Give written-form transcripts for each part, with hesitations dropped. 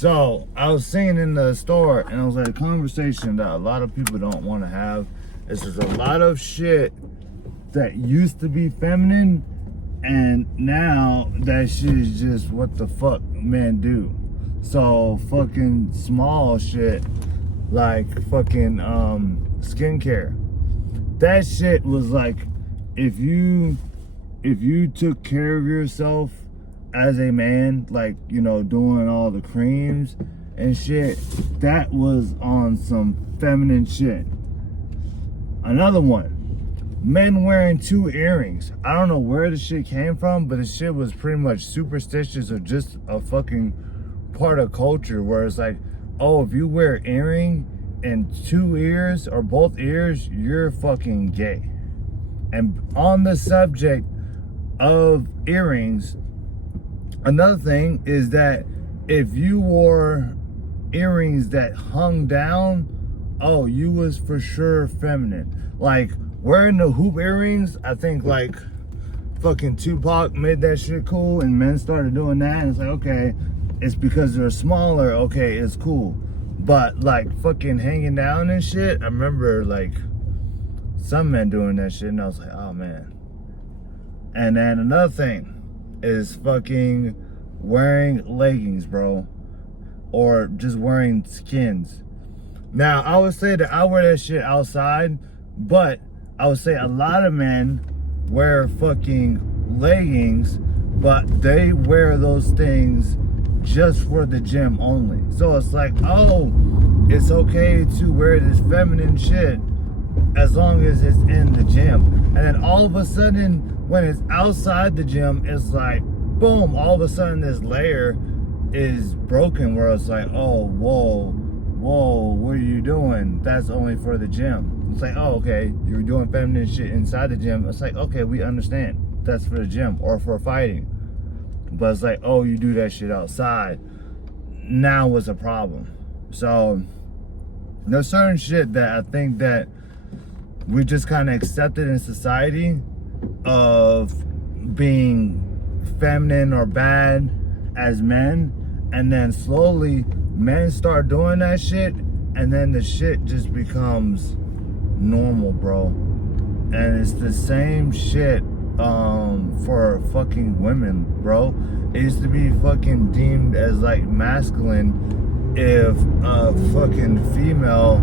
So I was seeing in the store, and it was like a conversation that a lot of people don't want to have. Is there's a lot of shit that used to be feminine, and now that shit is just what the fuck men do. So fucking small shit like fucking skincare. That shit was like, if you took care of yourself as a man, like, you know, doing all the creams and shit, that was on some feminine shit. Another one, men wearing 2 earrings. I don't know where the shit came from, but the shit was pretty much superstitious or just a fucking part of culture where it's like, oh, if you wear an earring in 2 ears or both ears, you're fucking gay. And on the subject of earrings, another thing is that if you wore earrings that hung down, oh, you was for sure feminine. Like wearing the hoop earrings, I think like fucking Tupac made that shit cool, and men started doing that, and it's like, okay, it's because they're smaller, okay, it's cool. But like fucking hanging down and shit, I remember like some men doing that shit, and I was like, oh man. And then another thing is fucking wearing leggings, bro, or just wearing skins. Now, I would say that I wear that shit outside, but I would say a lot of men wear fucking leggings, but they wear those things just for the gym only. So it's like, oh, it's okay to wear this feminine shit as long as it's in the gym. And then all of a sudden, when it's outside the gym, it's like, boom, all of a sudden this layer is broken where it's like, oh, whoa, what are you doing? That's only for the gym. It's like, oh, okay, you're doing feminine shit inside the gym. It's like, okay, we understand. That's for the gym or for fighting. But it's like, oh, you do that shit outside. Now what's a problem? So there's certain shit that I think that we just kind of accepted in society of being feminine or bad as men, and then slowly men start doing that shit, and then the shit just becomes normal, bro. And it's the same shit for fucking women, bro. It used to be fucking deemed as like masculine if a fucking female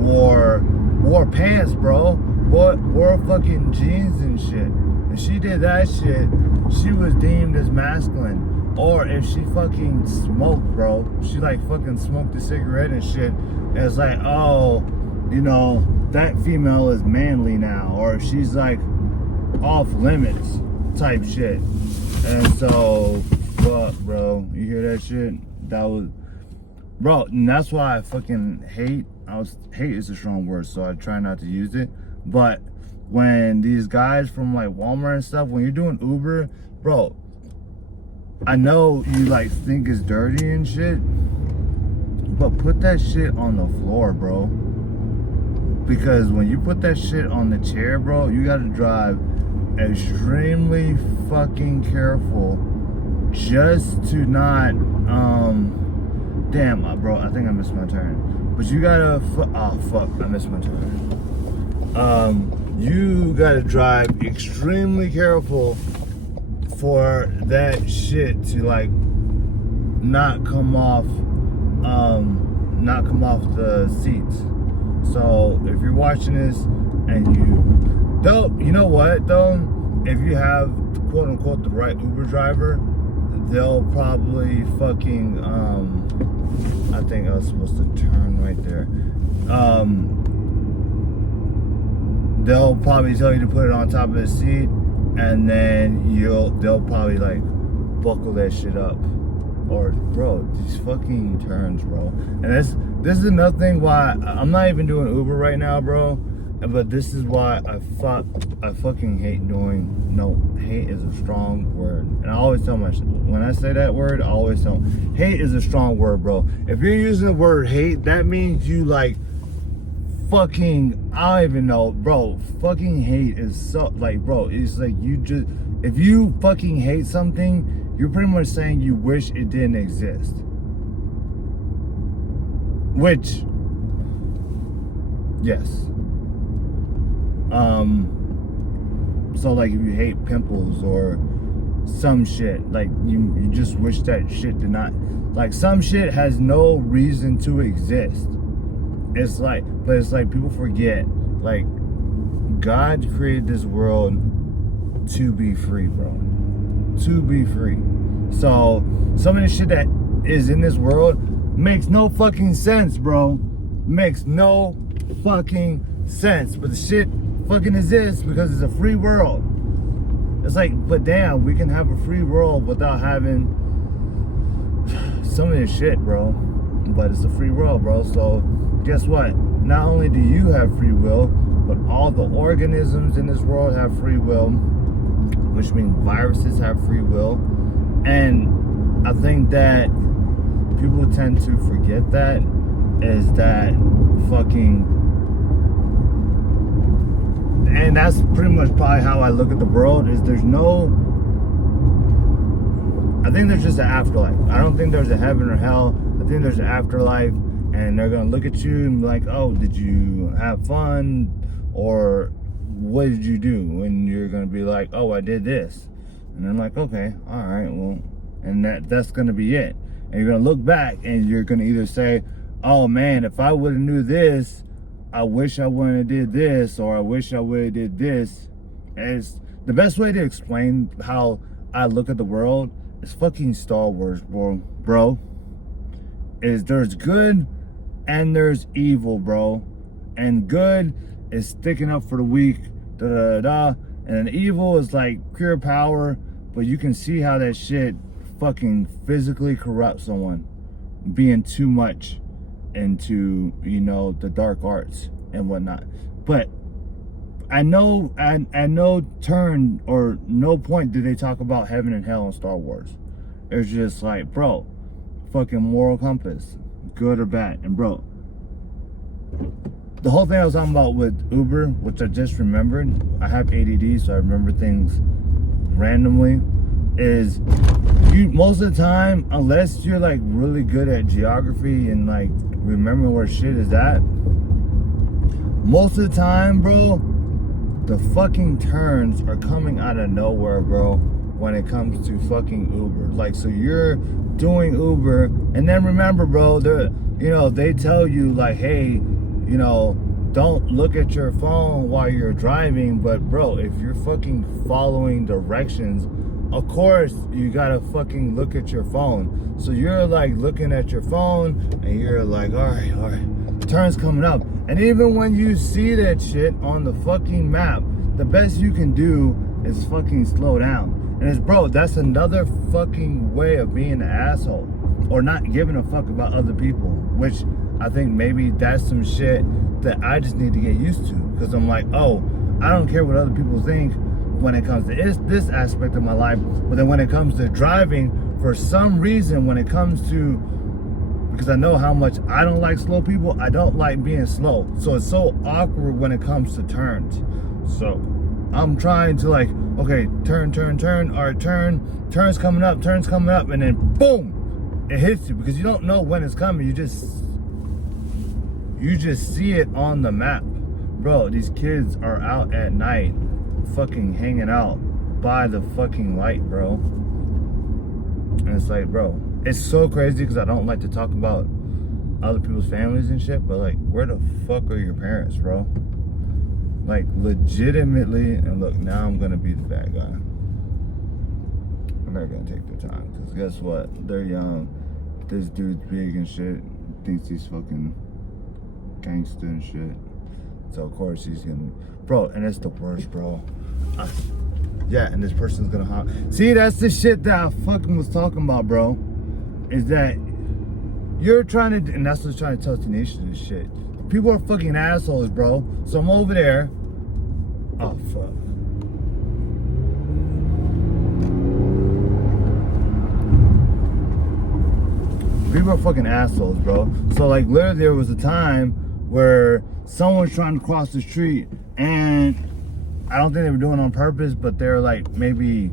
wore pants, bro, wore fucking jeans and shit. If she did that shit, she was deemed as masculine. Or if she fucking smoked, bro, she like fucking smoked a cigarette and shit, and it's like, oh, you know, that female is manly now. Or if she's like off limits type shit. And so, fuck, bro, you hear that shit? That was, bro, and that's why I fucking hate, hate is a strong word, so I try not to use it. But when these guys from like Walmart and stuff, when you're doing Uber, bro, I know you like think it's dirty and shit, but put that shit on the floor, bro. Because when you put that shit on the chair, bro, you gotta drive extremely fucking careful just to not, damn, bro, I think I missed my turn. But you gotta, oh fuck, I missed my turn. You gotta drive extremely careful for that shit to like not come off the seats. So if you're watching this and you know what though, if you have quote unquote the right Uber driver, they'll probably fucking I think I was supposed to turn right there. They'll probably tell you to put it on top of the seat, and then they'll probably like buckle that shit up. Or bro, these fucking turns, bro. And this is another thing why I'm not even doing Uber right now, bro. But this is why I fucking hate doing, no, hate is a strong word. And I always tell myself, when I say that word, I always tell them, hate is a strong word, bro. If you're using the word hate, that means you like fucking, I don't even know, bro. Fucking hate is so, like, bro, it's like you just, if you fucking hate something, you're pretty much saying you wish it didn't exist. Which, yes. So like if you hate pimples or some shit, like you just wish that shit did not, like some shit has no reason to exist. It's like, but it's like people forget, like God created this world to be free, bro. To be free. So some of the shit that is in this world makes no fucking sense, bro. Makes no fucking sense. But the shit fucking exists because it's a free world. It's like, but damn, we can have a free world without having some of this shit, bro. But it's a free world, bro. So guess what? Not only do you have free will, but all the organisms in this world have free will, which means viruses have free will. And I think that people tend to forget that, is that fucking, and that's pretty much probably how I look at the world, is there's no, I think there's just an afterlife. I don't think there's a heaven or hell. I think there's an afterlife, and they're gonna look at you and be like, oh, did you have fun? Or what did you do? And you're gonna be like, oh, I did this. And I'm like, okay, all right, well, and that's gonna be it. And you're gonna look back and you're gonna either say, oh man, if I would have knew this, I wish I wouldn't have did this, or I wish I would have did this. And it's the best way to explain how I look at the world is fucking Star Wars, bro. Is there's good and there's evil, bro. And good is sticking up for the weak, and then evil is like pure power, but you can see how that shit fucking physically corrupts someone, being too much into, you know, the dark arts and whatnot. But at no turn or no point did they talk about heaven and hell in Star Wars. It's just like, bro, fucking moral compass, good or bad. And bro, the whole thing I was talking about with Uber, which I just remembered, I have ADD, so I remember things randomly, is you most of the time, unless you're like really good at geography and like remembering where shit is at, most of the time, bro, the fucking turns are coming out of nowhere, bro, when it comes to fucking Uber. Like, so you're doing Uber, and then remember, bro, they tell you like, hey, you know, don't look at your phone while you're driving. But bro, if you're fucking following directions, of course you gotta fucking look at your phone. So you're like looking at your phone and you're like, all right, turn's coming up. And even when you see that shit on the fucking map, the best you can do is fucking slow down. And it's, bro, that's another fucking way of being an asshole, or not giving a fuck about other people, which I think maybe that's some shit that I just need to get used to, because I'm like, oh, I don't care what other people think when it comes to this aspect of my life, but then when it comes to driving, for some reason, when it comes to, because I know how much I don't like slow people, I don't like being slow, so it's so awkward when it comes to turns. So I'm trying to like, okay, turn, all right, turn's coming up, and then boom, it hits you, because you don't know when it's coming. You just see it on the map. Bro, these kids are out at night fucking hanging out by the fucking light, bro. And it's like, bro, it's so crazy, because I don't like to talk about other people's families and shit, but like, where the fuck are your parents, bro? Like, legitimately. And look, now I'm gonna be the bad guy. I'm not gonna take their time, because guess what? They're young. This dude's big and shit. Thinks he's fucking gangster and shit. So of course he's gonna, bro, and it's the worst, bro. Yeah, and this person's gonna hop. See, that's the shit that I fucking was talking about, bro. Is that you're trying to, and that's what's trying to tell Tanisha this shit. People are fucking assholes, bro. So I'm over there. Oh, fuck. People are fucking assholes, bro. So like, literally there was a time where someone's trying to cross the street, and I don't think they were doing it on purpose, but they're like maybe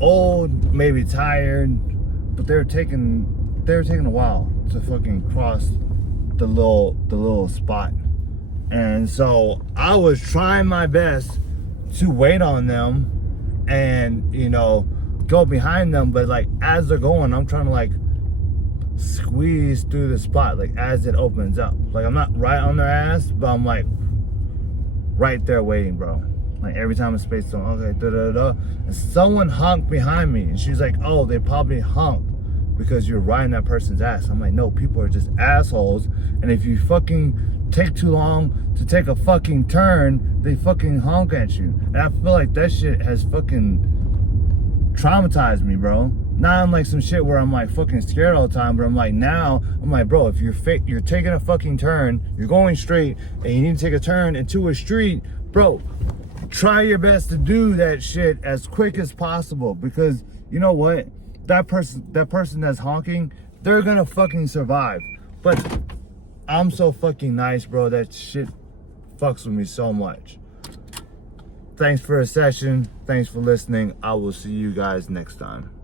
old, maybe tired, but they were taking a while to fucking cross the little spot. And so I was trying my best to wait on them and, you know, go behind them, but like as they're going, I'm trying to like squeeze through the spot, like as it opens up. Like I'm not right on their ass, but I'm like right there waiting, bro. Like every time it's spaced on, okay, and someone honked behind me, and she's like, oh, they probably honked because you're riding that person's ass. I'm like, no, people are just assholes, and if you fucking take too long to take a fucking turn, they fucking honk at you. And I feel like that shit has fucking traumatized me, bro. Not on like some shit where I'm like fucking scared all the time, but I'm like, now I'm like, bro, if you're taking a fucking turn, you're going straight, and you need to take a turn into a street, bro, try your best to do that shit as quick as possible, because you know what, that person that's honking, they're gonna fucking survive. But I'm so fucking nice, bro, that shit fucks with me so much. Thanks for a session. Thanks for listening. I will see you guys next time.